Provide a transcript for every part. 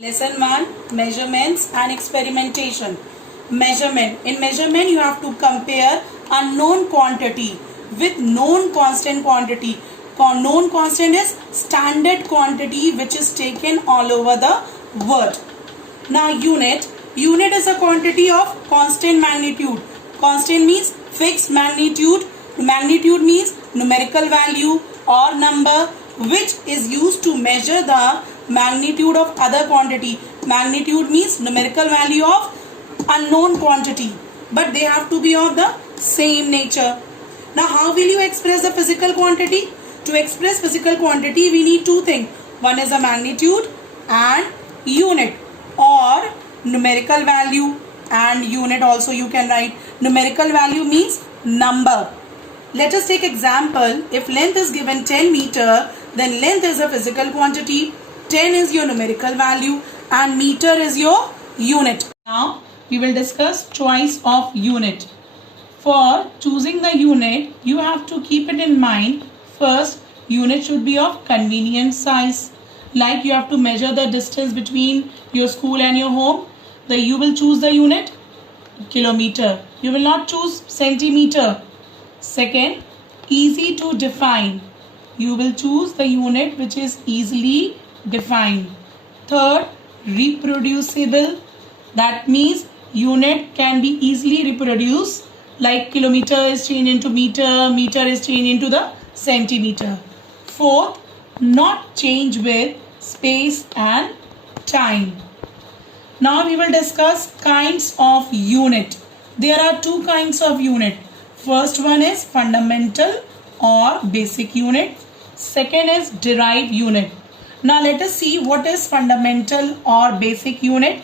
Lesson 1, Measurements and Experimentation. Measurement. In measurement, you have to compare a known quantity with known constant quantity. Known constant is standard quantity which is taken all over the world. Now unit. Unit is a quantity of constant magnitude. Constant means fixed magnitude. Magnitude means numerical value or number which is used to measure the magnitude of other quantity. Magnitude means numerical value of unknown quantity, but they have to be of the same nature. Now how will you express the physical quantity? To express physical quantity we need two things. One is a magnitude and unit, or numerical value and unit also you can write. Numerical value means number. Let us take example. If length is given 10 meter, then length is a physical quantity, 10 is your numerical value and meter is your unit. Now we will discuss choice of unit. For choosing the unit, you have to keep it in mind. First, unit should be of convenient size. Like you have to measure the distance between your school and your home. You will choose the unit kilometer. You will not choose centimeter. Second, easy to define. You will choose the unit which is easily defined. Third, reproducible. That means unit can be easily reproduced. Like kilometer is changed into meter, meter is changed into the centimeter. Fourth, not change with space and time. Now we will discuss kinds of unit. There are two kinds of unit. First one is fundamental or basic unit. Second is derived unit. Now let us see what is fundamental or basic unit.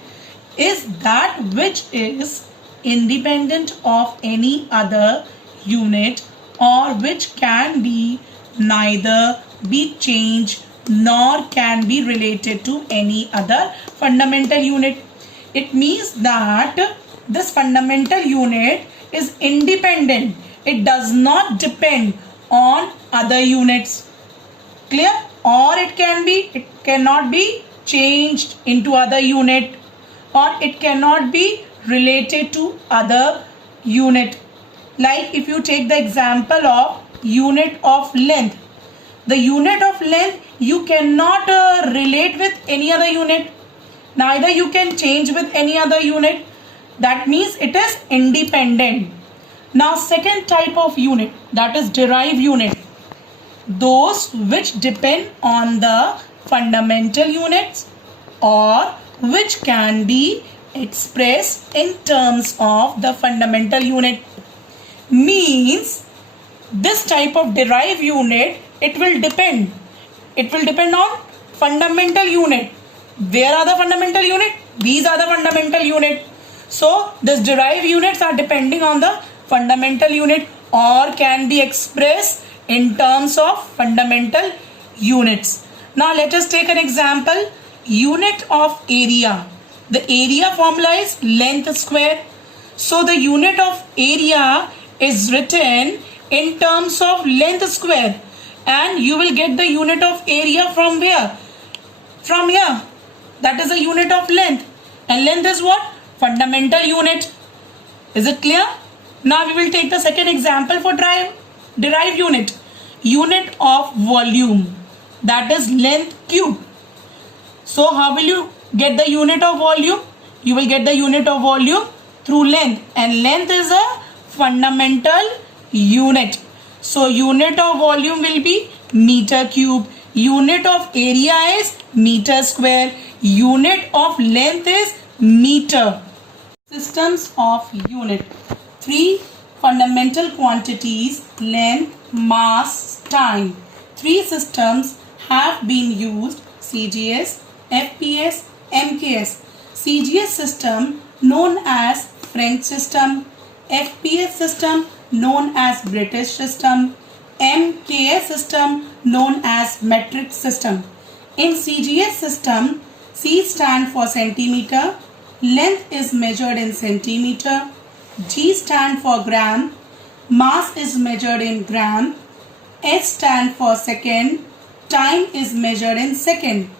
Is that which is independent of any other unit or which can be neither be changed nor can be related to any other fundamental unit. It means that this fundamental unit is independent. It does not depend on other units. Clear? Or it cannot be changed into other unit, or it cannot be related to other unit. Like if you take the example of unit of length. The unit of length you cannot relate with any other unit. Neither you can change with any other unit. That means it is independent. Now second type of unit, that is derived unit. Those which depend on the fundamental units or which can be expressed in terms of the fundamental unit. Means this type of derived unit, it will depend on fundamental unit. Where are the fundamental unit? These are the fundamental unit. So this derived units are depending on the fundamental unit or can be expressed in terms of fundamental units. Now let us take an example. Unit of area. The area formula is length square. So the unit of area is written in terms of length square, and you will get the unit of area from where? From here. That is a unit of length, and length is what? Fundamental unit. Is it clear? Now we will take the second example for derived unit. Unit of volume. That is length cube. So how will you get the unit of volume? You will get the unit of volume through length, and length is a fundamental unit. So unit of volume will be meter cube. Unit of area is meter square. Unit of length is meter. Systems of unit. Three fundamental quantities: length, mass, time. Three systems have been used: CGS, FPS, MKS. CGS system known as French system, FPS system known as British system, MKS system known as metric system. In CGS system, C stand for centimeter, length is measured in centimeter, G stand for gram, mass is measured in gram, S stand for second, time is measured in second.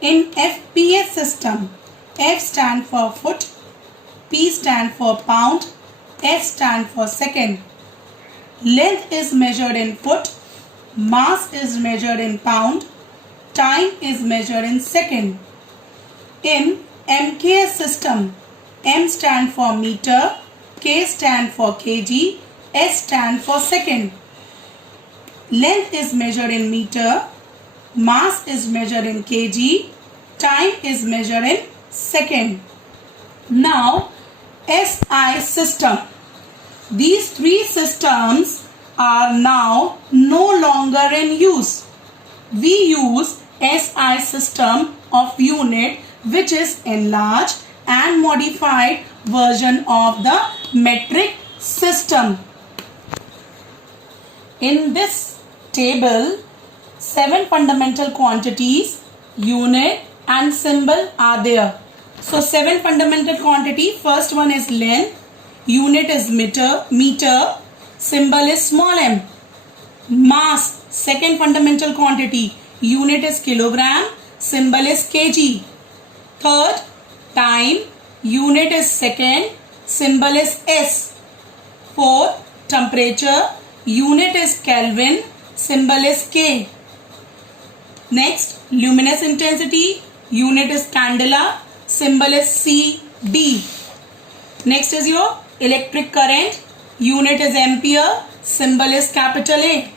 In FPS system, F stand for foot, P stand for pound, S stand for second. Length is measured in foot, mass is measured in pound, time is measured in second. In MKS system, M stand for meter, K stand for kg, S stand for second. Length is measured in meter, mass is measured in kg, time is measured in second. Now, SI system. These three systems are now no longer in use. We use SI system of unit, which is enlarged and modified version of the metric system. In this table, 7 fundamental quantities, unit and symbol are there. So 7 fundamental quantity. First one is length, unit is meter, symbol is small m. Mass, second fundamental quantity, unit is kilogram, symbol is kg. Third, time, unit is second, symbol is s. Fourth, temperature, unit is Kelvin, symbol is K. Next, luminous intensity, unit is candela, symbol is CD. Next is your electric current, unit is ampere, symbol is capital A.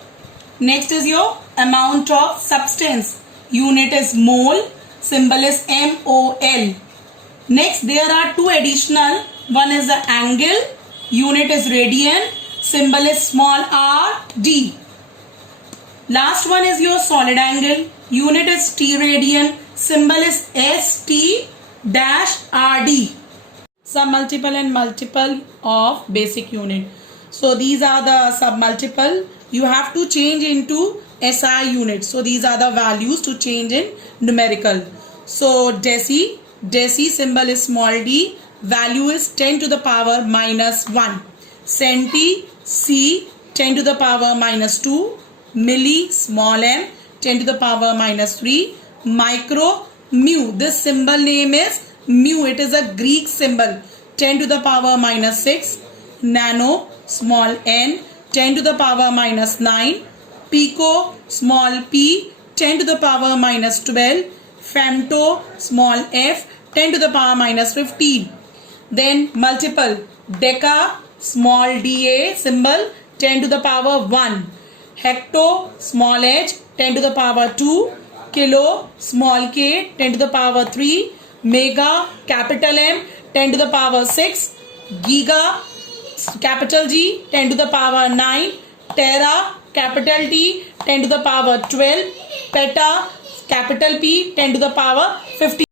Next is your amount of substance, unit is mole, symbol is MOL. Next, there are two additional, one is the angle, unit is radian, symbol is small r d. Last one is your solid angle, unit is T radian, symbol is ST dash RD. Submultiple and multiple of basic unit. So these are the submultiple. You have to change into SI units. So these are the values to change in numerical. So deci symbol is small d, value is 10 to the power minus 1. Centi, C, 10 to the power minus 2. Milli, small m, 10 to the power minus 3. Micro, mu, this symbol name is mu, it is a Greek symbol, 10 to the power minus 6. Nano, small n, 10 to the power minus 9. Pico, small p, 10 to the power minus 12. Femto, small f, 10 to the power minus 15. Then multiple, deca, small da, symbol, 10 to the power 1. Hecto, small h, 10 to the power 2. Kilo, small k, 10 to the power 3. Mega, capital M, 10 to the power 6. Giga, capital G, 10 to the power 9. Tera, capital T, 10 to the power 12. Peta, capital P, 10 to the power 15.